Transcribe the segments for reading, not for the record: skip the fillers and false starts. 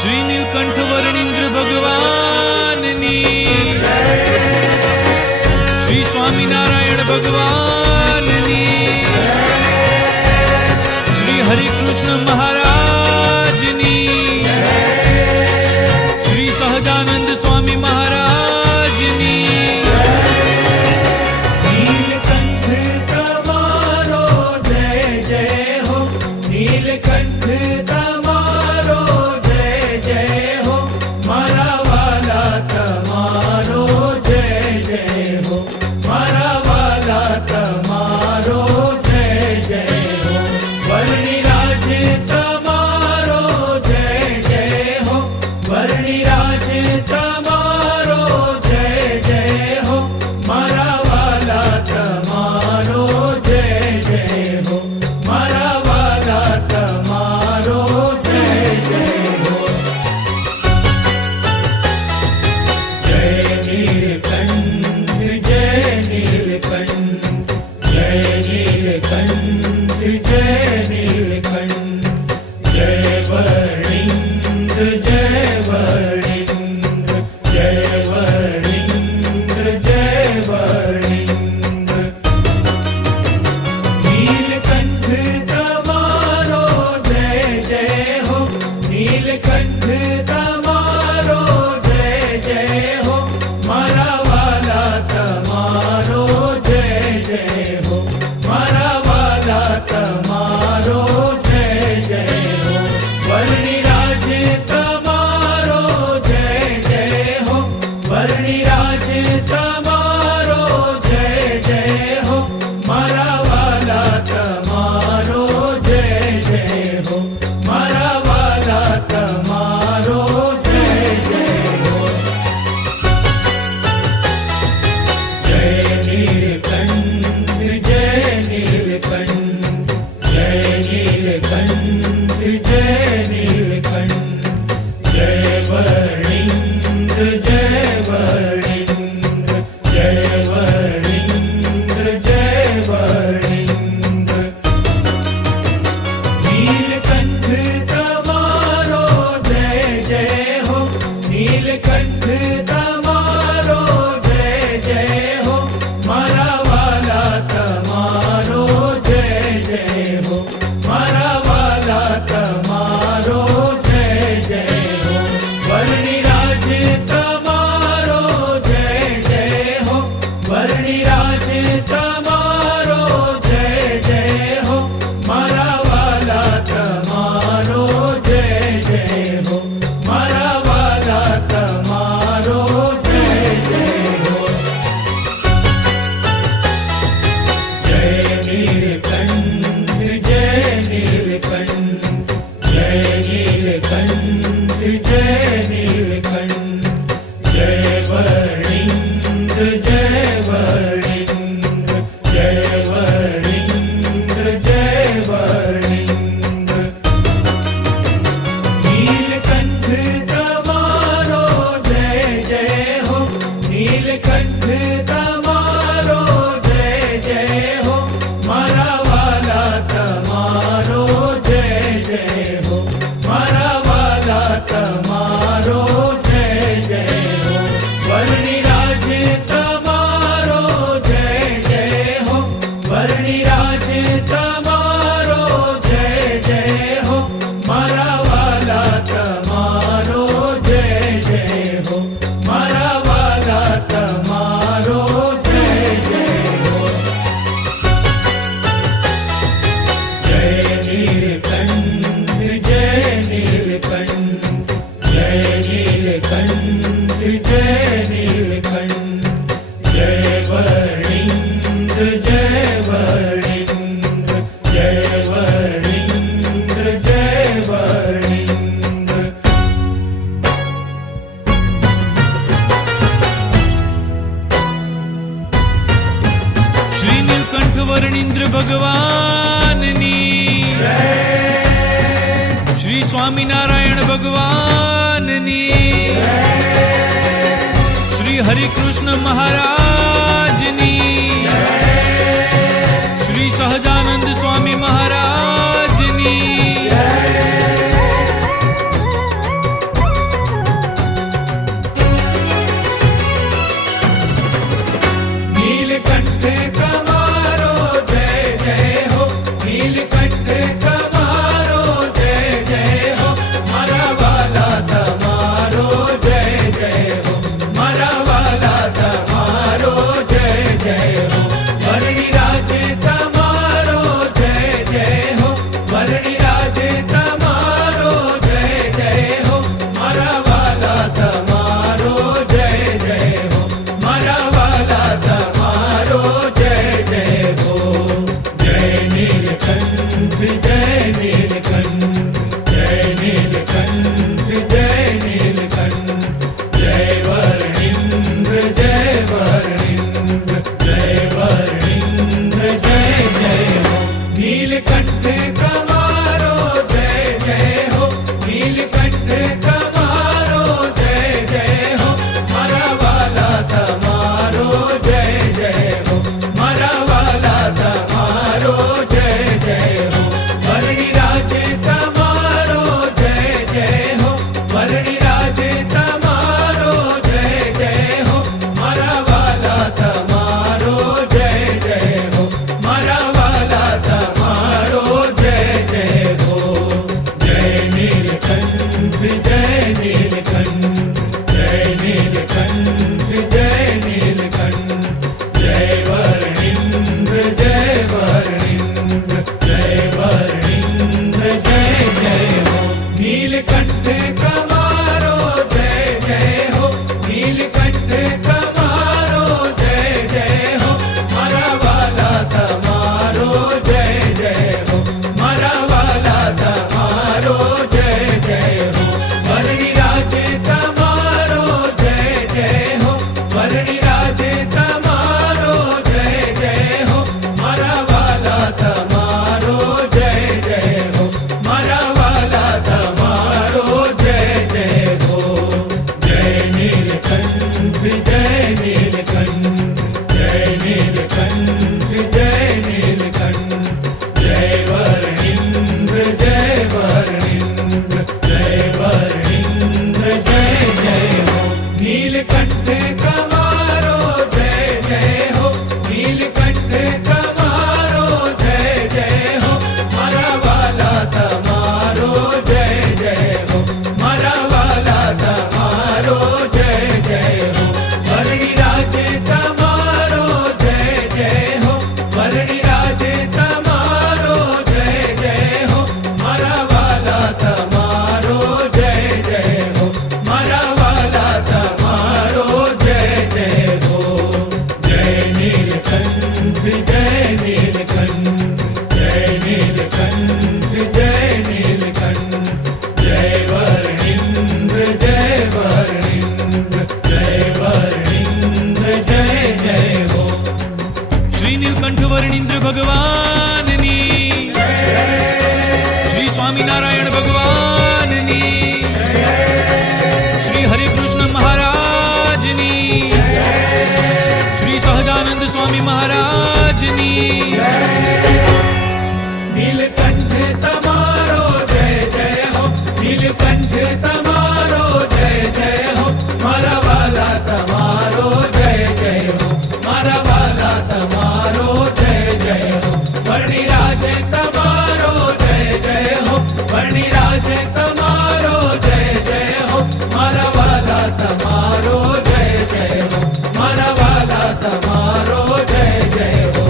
શ્રી નીલકંઠ વર્ણિન્દ્ર ભગવાનની, શ્રી સ્વામિનારાયણ ભગવાનની, શ્રી હરિકૃષ્ણ મહારાજની, શ્રી સહજાનંદ સ્વામી મહારાજની. નીલકંઠ તમારો જય જય હો, નીલકંઠ તમારો જય જય હો, મારા વાલા તમારો જય જય હો, મારા વાલા તમારો જય જય હો. વર્ણિરાજ તમારો જય જય હો, વર્ણિરાજ તમારો જય જય હો, મારા વાલા તમારો જય જય હો, મારા વાલા તમારો જય જય હો. જય નીલકંઠ, જય નીલકંઠ, જય નીલકંઠ, જય નીલકંઠ, જય વર્ણિન્દ્ર, જય વર્ણિન્દ્ર, જય વર્ણિન્દ્ર, જય વર્ણિન્દ્ર. નીલકંઠ તમારો જય જય હો, નીલકંઠ તમારો જય જય હો, મારા વાલા તમારો જય જય હો, મારા વાલા તમારો જય જય હો. વર્ણિરાજ તમારો જય જય હો, વર્ણિરાજ તમારો જય જય હો, મારા વાલા તમારો જય જય હો, મારા વાલા તમારો જય જય હો. જય નીલકંઠ, જય નીલકંઠ, જય નીલકંઠ, જય નીલકંઠ, જય વર્ણિન્દ્ર, જય વર્ણિન્દ્ર, જય વર્ણિન્દ્ર, જય વર્ણિન્દ્ર. નીલકંઠ તમારો જય જય હો, નીલકંઠ તમારો જય જય હો, મારા વાલા તમારો જય જય હો, મારા વાલા તમારો જય જય હો. વર્ણિરાજ તમારો જય જય હો, વર્ણિરાજ તમારો જય જય હો, મારા વાલા તમારો જય જય હો, મારા વાલા તમારો જય જય હો. જય નીલકંઠ, જય નીલકંઠ, જય નીલકંઠ, જય નીલકંઠ, જય વર્ણિન્દ્ર, જય વર્ણિન્દ્ર, જય વર્ણિન્દ્ર, જય વર્ણિન્દ્ર. નીલકંઠ તમારો જય જય હો, નીલકંઠ તમારો જય જય હો, મારા વાલા તમારો જય જય હો, મારા વાલા તમારો જય જય હો. વર્ણિરાજ તમારો જય જય હો, વર્ણિરાજ તમારો જય જય હો, મારા વાલા તમારો જય જય હો, મારા વાલા તમારો જય જય હો. જય નીલકંઠ, જય નીલકંઠ, જય નીલકંઠ, જય નીલકંઠ, જય વર્ણિન્દ્ર, જય વર્ણિન્દ્ર, જય વર્ણિન્દ્ર, જય વર્ણિન્દ્ર. શ્રી નીલકંઠ વર્ણિન્દ્ર ભગવાનની, શ્રી સ્વામિનારાયણ ભગવાનની, શ્રી હરિકૃષ્ણ મહારાજની, શ્રી સહજાનંદ સ્વામી મહારાજની. ભગવાનની શ્રી હરિકૃષ્ણ મહારાજની શ્રી સહજાનંદ સ્વામી મહારાજની નીલકંઠ તમારો જય જય હો, નીલકંઠ તમારો જય જય હો, મારા વાલા તમારો જય જય હો, મારા વાલા તમારો જય જય હો, વર્ણિરાજ તમારો જય જય હો, વર્ણિરાજ તમારો જય જય હો, મારા વાલા તમારો જય જય હો, મારા વાલા તમારો જય જય હો.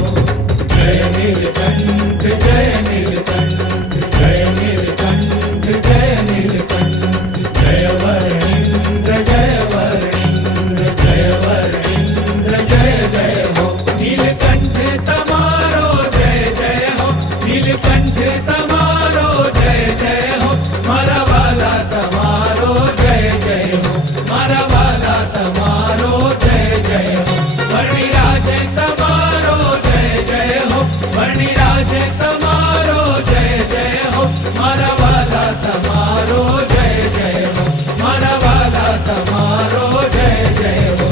જય નીલકંઠ જય નીલકંઠ જય નીલકંઠ જય નીલકંઠ જય વર્ણિન્દ્ર જય વર્ણિન્દ્ર જય વર્ણિન્દ્ર જય જય હો, નીલકંઠ તમારો જય જય હો, નીલકંઠ તમારો જય જય હો, મારા વાલા તમારો જય જય હો, મારા વાલા તમારો જય જય હો, વર્ણિરાજ તમારો જય જય હો, વર્ણિરાજ તમારો જય જય હો, મારા વાલા તમારો જય જય હો, મારા વાલા તમારો જય જય હો.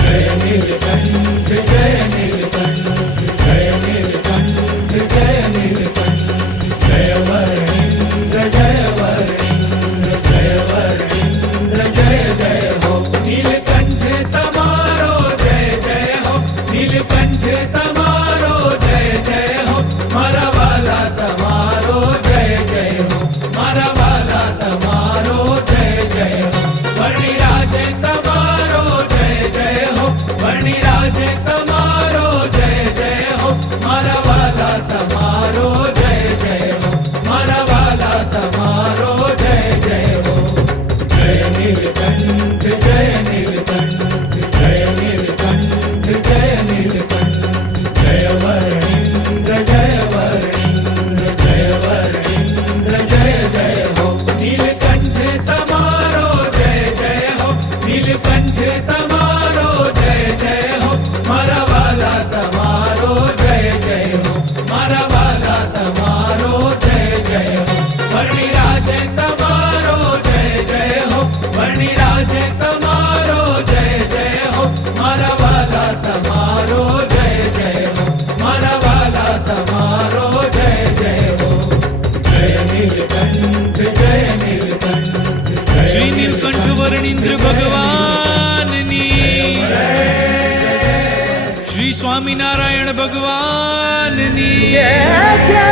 જય નીલકંઠ જય નીલકંઠ જય નીલકંઠ જય નીલકંઠ જય વર્ણિન્દ્ર જય વર્ણિન્દ્ર જય વર્ણિન્દ્ર જય જય હો, નીલકંઠ તમારો જય જય હો, નીલકંઠ તમારો જય જય હો, મારા વાલા તમારો જય જય હો, મારા વાલા તમારો જય જય હો, વર્ણિરાજ તમારો જય જય હો, વર્ણિરાજ તમારો જય જય હો, મારા વાલા તમારો જય જય હો, મારા વાલા તમારો જય જય હો. જય નીલકંઠ જય નીલકંઠ જય નીલકંઠ જય નીલકંઠ જય વર્ણિન્દ્ર જય વર્ણિન્દ્ર જય વર્ણિન્દ્ર જય જય હો, નીલકંઠ તમારો જય જય હો, નીલકંઠ તમારો જય જય હો, મારા વાલા તમારો જય જય હો, મારા વાલા તમારો જય જય હો, વર્ણિરાજ તમારો જય જય હો, વર્ણિરાજ તમારો જય જય હો, મારા વાલા તમારો જય જય હો, મારા વાલા તમારો જય જય હો. જય નીલકંઠ જય નીલકંઠ જય શ્રી નીલકંઠ વર્ણિન્દ્ર ભગવાનની શ્રી સ્વામિનારાયણ ભગવાનની જય જય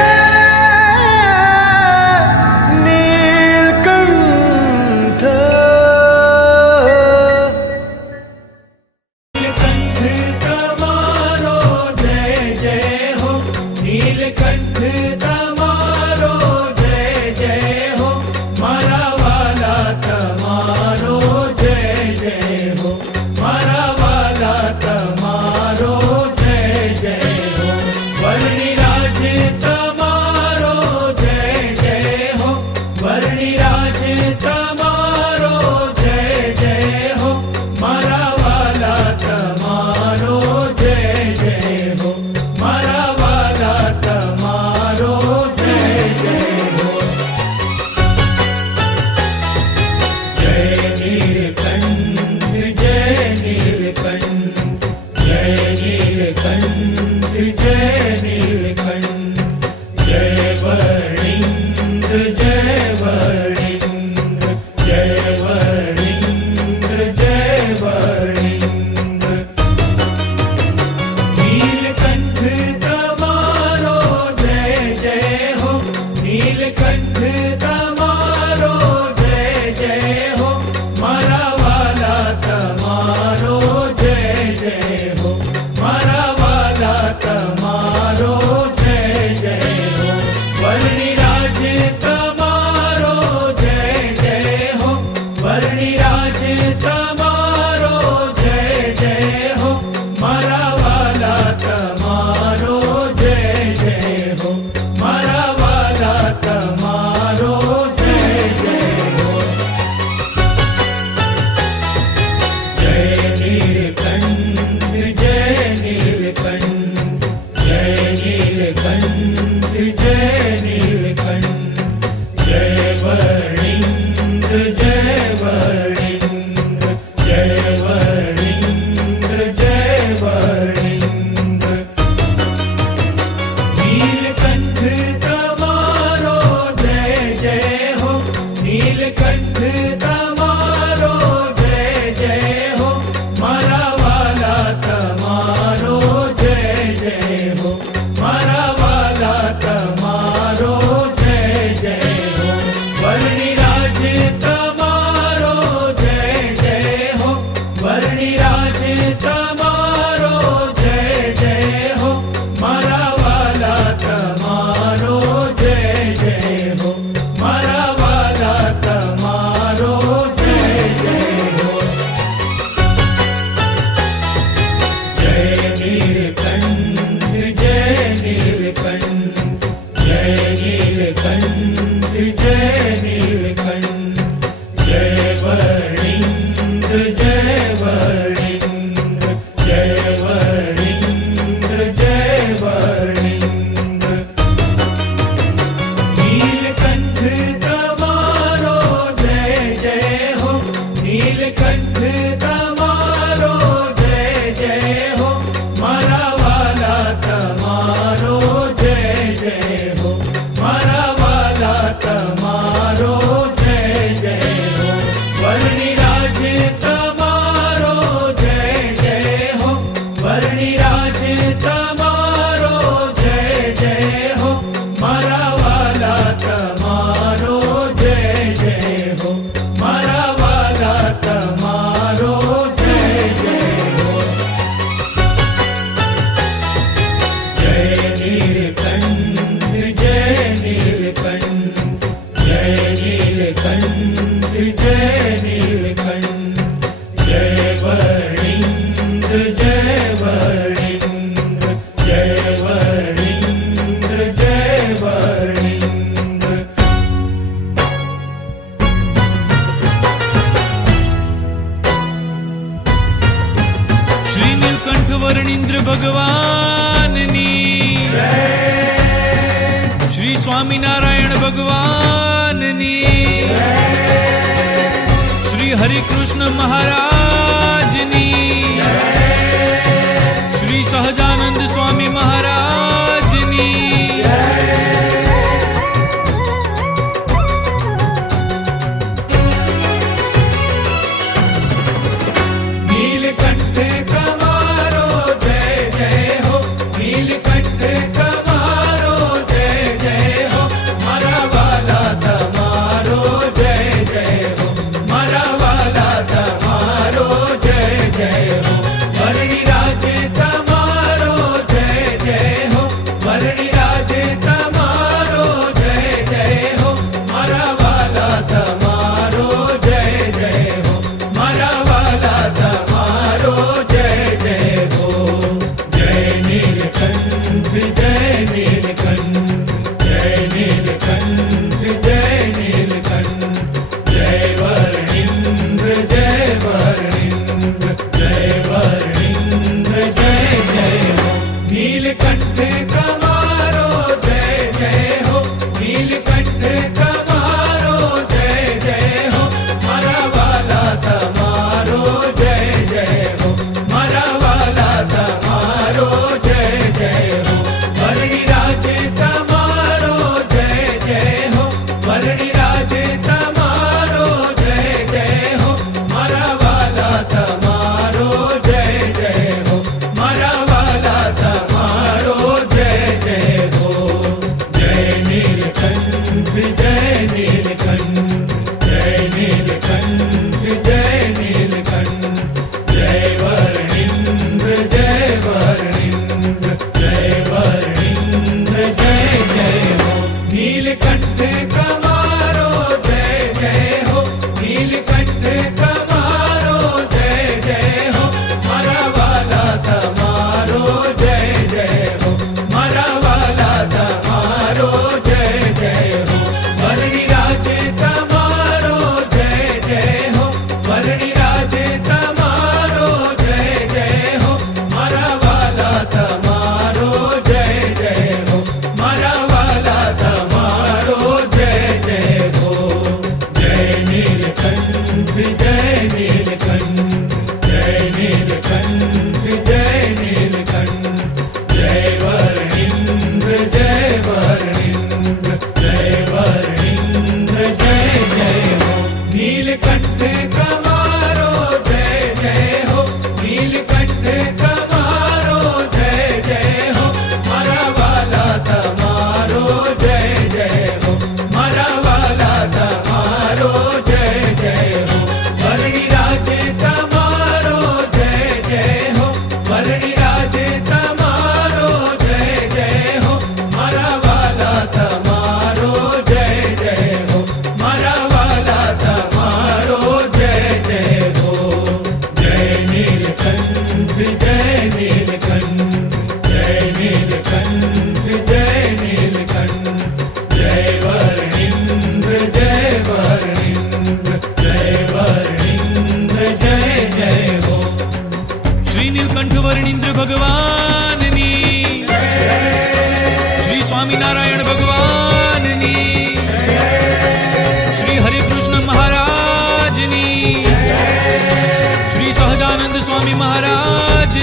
નીલકંઠ નીલકંઠ તમારો જય જય હો, નીલકંઠ તમારો જય જય હો, મારા વાલા તમારો જય જય હો, મારા વાલા તમારો જય જય હો, વર્ણિરાજ તમારો જય જય હો, વર્ણિરાજ તમારો જય જય હો, મારા વાલા તમારો જય જય હો, મારા વાલા તમારો જય જય હો. જય નીલકંઠ જય નીલકંઠ જય નીલકંઠ જય નીલકંઠ જય વર્ણિન્દ્ર જય વર્ણિન્દ્ર જય વર્ણિન્દ્ર જય વર્ણિન્દ્ર. નીલકંઠ તમારો જય જય હો, નીલકંઠ તમારો જય જય હો, મારા વાલા તમારો જય જય હો, મારા વાલા તમારો જય જય હો, વર્ણિરાજ તમારો નીલકંઠ તમારો જય જય હો મારા વાલા તમારો જય જય હો મારા વાલા તમારો જય જય હો વર્ણિરાજ તમારો જય જય હો વર્ણિરાજ તમારો જય જય હો મારા વાલા તમારો જય જય હો મારા વાલા તમારો જય જય હો જય નીલકંઠ જય નીલકંઠ જય નીલકંઠ જય નીલકંઠ જય વર્ણિન્દ્ર જય વર્ણિન્દ્ર જય વર્ણિન્દ્ર જય વર્ણિન્દ્ર નીલકંઠ તમારો જય જય હો નીલકંઠ તમારો જય જય હો મારા વાલા તમારો જય જય હો મારા વાલા તમારો જય જય હો વર્ણિરાજ તમારો જય જય હો વર્ણિરાજ તમારો જય જય હો મારા વાલા તમારો જય જય હો મારા વાલા તમારો જય જય હો જય નીલકંઠ જય નીલકંઠ જય નીલકંઠ જય નીલકંઠ જય વર્ણિન્દ્ર જય વર્ણિન્દ્ર જય વર્ણિન્દ્ર જય વર્ણિન્દ્ર શ્રી નીલકંઠ વર્ણિન્દ્ર ભગવાનની શ્રી સ્વામિનારાયણ ભગવાનની શ્રી હરિકૃષ્ણ મહારાજની શ્રી સહજાનંદ સ્વામી મહારાજની નીલકંઠ તમારો જય જય હો નીલકંઠ તમારો જય જય હો મારા વાલા તમારો જય જય હો મારા વાલા તમારો જય જય હો વર્ણિરાજ તમારો જય જય હો વર્ણિરાજ તમારો જય જય હો મારા વાલા તમારો જય જય હો મારા વાલા તમારો જય જય હો જય નીલકંઠ જય નીલકંઠ જય નીલકંઠ જય નીલકંઠ જય વર્ણિન્દ્ર જય વર્ણિન્દ્ર જય વર્ણિન્દ્ર જય જય હો નીલકંઠ તમારો જય જય હો નીલકંઠ તમારો જય જય હો મારા વાલા તમારો જય જય હો મારા વાલા તમારો જય જય હો વર્ણિરાજ તમારો જય જય હો વર્ણિરાજ તમારો જય જય હો મારા વાલા તમારો જય જય હો મારા વાલા તમારો જય જય હો જય નીલકંઠ જય નીલકંઠ જય નીલકંઠ જય નીલકંઠ જય વર્ણિન્દ્ર જય વર્ણિન્દ્ર જય વર્ણિન્દ્ર જય જય હો નીલકંઠ તમારો જય જય હો નીલકંઠ તમારો જય જય હો મારા વાલા તમારો જય જય હો મારા વાલા તમારો જય જય હો વર્ણિરાજ તમારો જય જય હો વર્ણિરાજ તમારો જય જય હો મારા વાલા તમારો જય જય હો મારા વાલા તમારો જય જય હો જય નીલકંઠ જય નીલકંઠ જય નીલકંઠ જય નીલકંઠ જય વર્ણિન્દ્ર જય વર્ણિન્દ્ર જય વર્ણિન્દ્ર જય જય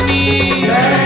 ભગવાનની જય